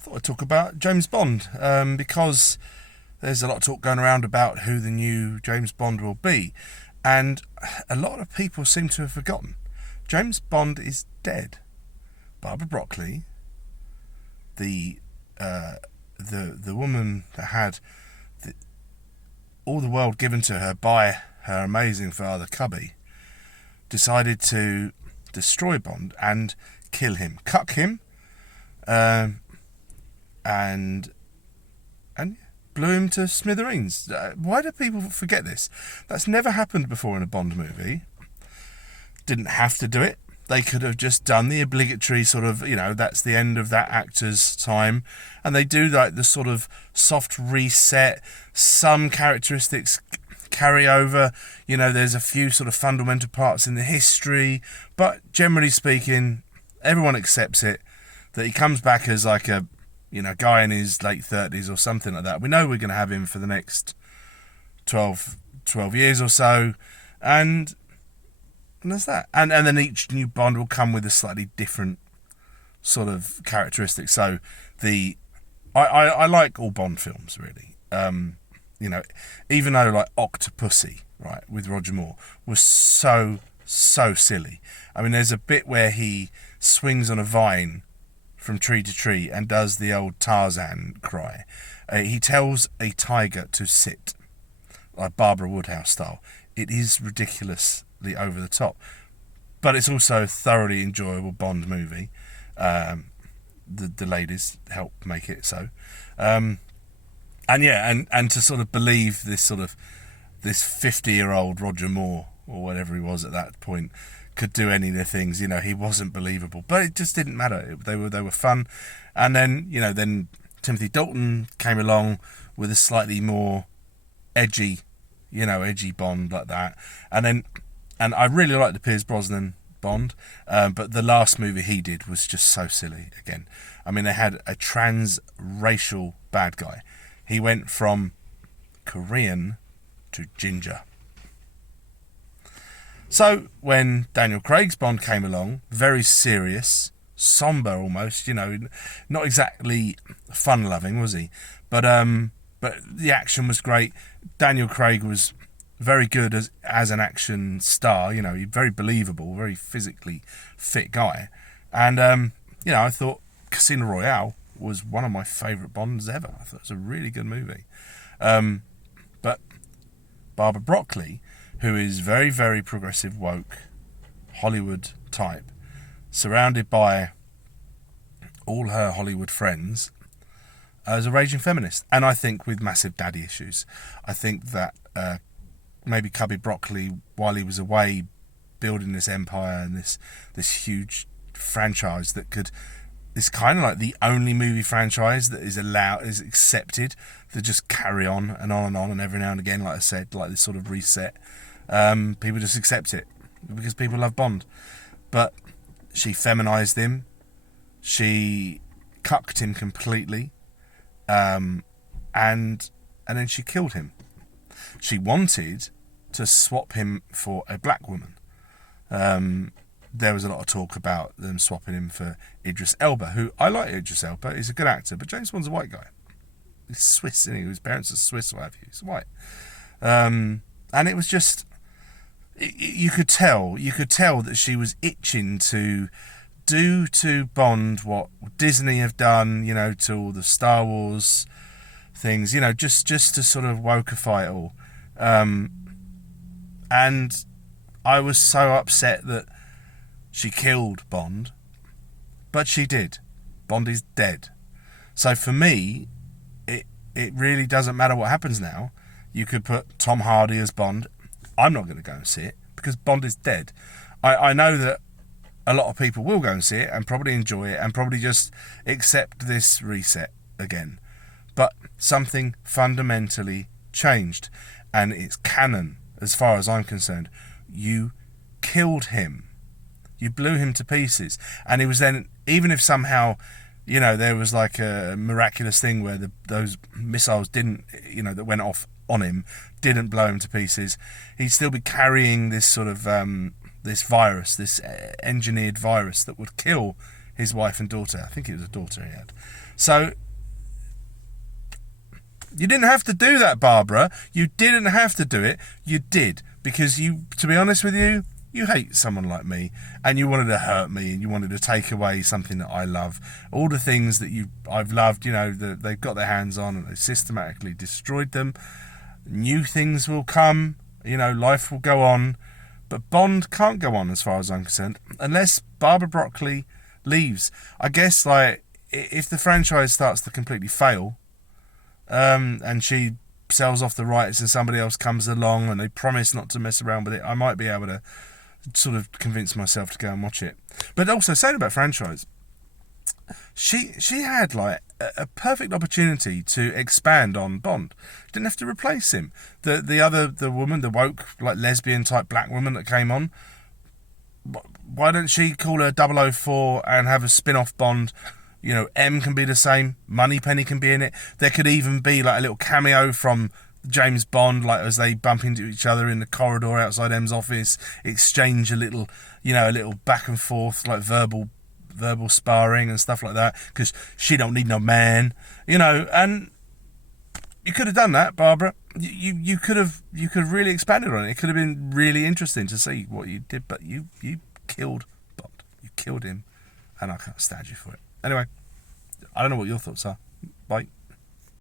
thought I'd talk about James Bond because there's a lot of talk going around about who the new James Bond will be, and a lot of people seem to have forgotten. James Bond is dead. Barbara Broccoli, the woman that had all the world given to her by her amazing father Cubby, decided to destroy Bond and kill him, cuck him, and blew him to smithereens. Why do people forget this? That's never happened before in a Bond movie. Didn't have to do it. They could have just done the obligatory sort of, that's the end of that actor's time. And they do like the sort of soft reset. Some characteristics carry over. There's a few sort of fundamental parts in the history. But generally speaking, everyone accepts it. That he comes back as like a, guy in his late 30s or something like that. We know we're going to have him for the next 12 years or so. And that's that. And then each new Bond will come with a slightly different sort of characteristic. So I like all Bond films, really. Even though like Octopussy, right, with Roger Moore, was so silly. I mean, there's a bit where he swings on a vine from tree to tree and does the old Tarzan cry. He tells a tiger to sit, like Barbara Woodhouse style. It is ridiculously over the top, but it's also a thoroughly enjoyable Bond movie. The ladies help make it so, and to sort of believe this 50-year-old Roger Moore or whatever he was at that point could do any of the things. He wasn't believable, but it just didn't matter. They were fun, and then Timothy Dalton came along with a slightly more edgy Bond like that, and I really liked the Pierce Brosnan Bond, but the last movie he did was just so silly again. I mean, they had a transracial bad guy. He went from Korean to ginger. So when Daniel Craig's Bond came along, very serious, somber almost, not exactly fun-loving, was he? But the action was great. Daniel Craig was very good as an action star. He's very believable, very physically fit guy. And I thought Casino Royale was one of my favourite Bonds ever. I thought it was a really good movie. But Barbara Broccoli, who is very, very progressive, woke, Hollywood type, surrounded by all her Hollywood friends, as a raging feminist, and I think with massive daddy issues. I think that maybe Cubby Broccoli, while he was away building this empire and this huge franchise it's kind of like the only movie franchise that is accepted to just carry on, and every now and again, like I said, like this sort of reset. People just accept it because people love Bond. But she feminized him. She cucked him completely. And then she killed him. She wanted to swap him for a black woman. There was a lot of talk about them swapping him for Idris Elba, who I like. Idris Elba, he's a good actor, but James Bond's a white guy. He's Swiss, isn't he? His parents are Swiss, what have you. He's white. And it was just, you could tell that she was itching to do to Bond what Disney have done, to all the Star Wars things, just to sort of wokeify it all. And I was so upset that she killed Bond, but she did. Bond is dead. So for me, it really doesn't matter what happens now. You could put Tom Hardy as Bond. I'm not going to go and see it because Bond is dead. I know that a lot of people will go and see it and probably enjoy it and probably just accept this reset again. But something fundamentally changed, and it's canon as far as I'm concerned. You killed him. You blew him to pieces. And it was then, even if somehow, there was like a miraculous thing where those missiles didn't, that went off on him, didn't blow him to pieces, he'd still be carrying this sort of, this virus, this engineered virus that would kill his wife and daughter. I think it was a daughter he had. So you didn't have to do that, Barbara. You didn't have to do it. You did, because you, to be honest with you, you hate someone like me, and you wanted to hurt me, and you wanted to take away something that I love. All the things that I've loved, they've got their hands on, and they've systematically destroyed them. New things will come, life will go on, but Bond can't go on, as far as I'm concerned, unless Barbara Broccoli leaves. I guess, if the franchise starts to completely fail, and she sells off the rights and somebody else comes along and they promise not to mess around with it, I might be able to sort of convince myself to go and watch it. But also, saying about franchise, she had a perfect opportunity to expand on Bond. Didn't have to replace him. The woman, the woke lesbian type black woman that came on, why don't she call her 004 and have a spin-off Bond? M can be the same. Moneypenny can be in it. There could even be a little cameo from James Bond, as they bump into each other in the corridor outside M's office, exchange a little back and forth, verbal sparring and stuff like that, because she don't need no man, and you could have done that, Barbara. You could have really expanded on it. It could have been really interesting to see what you did, but you killed Bond. You killed him, and I can't stand you for it. Anyway, I don't know what your thoughts are. Bye.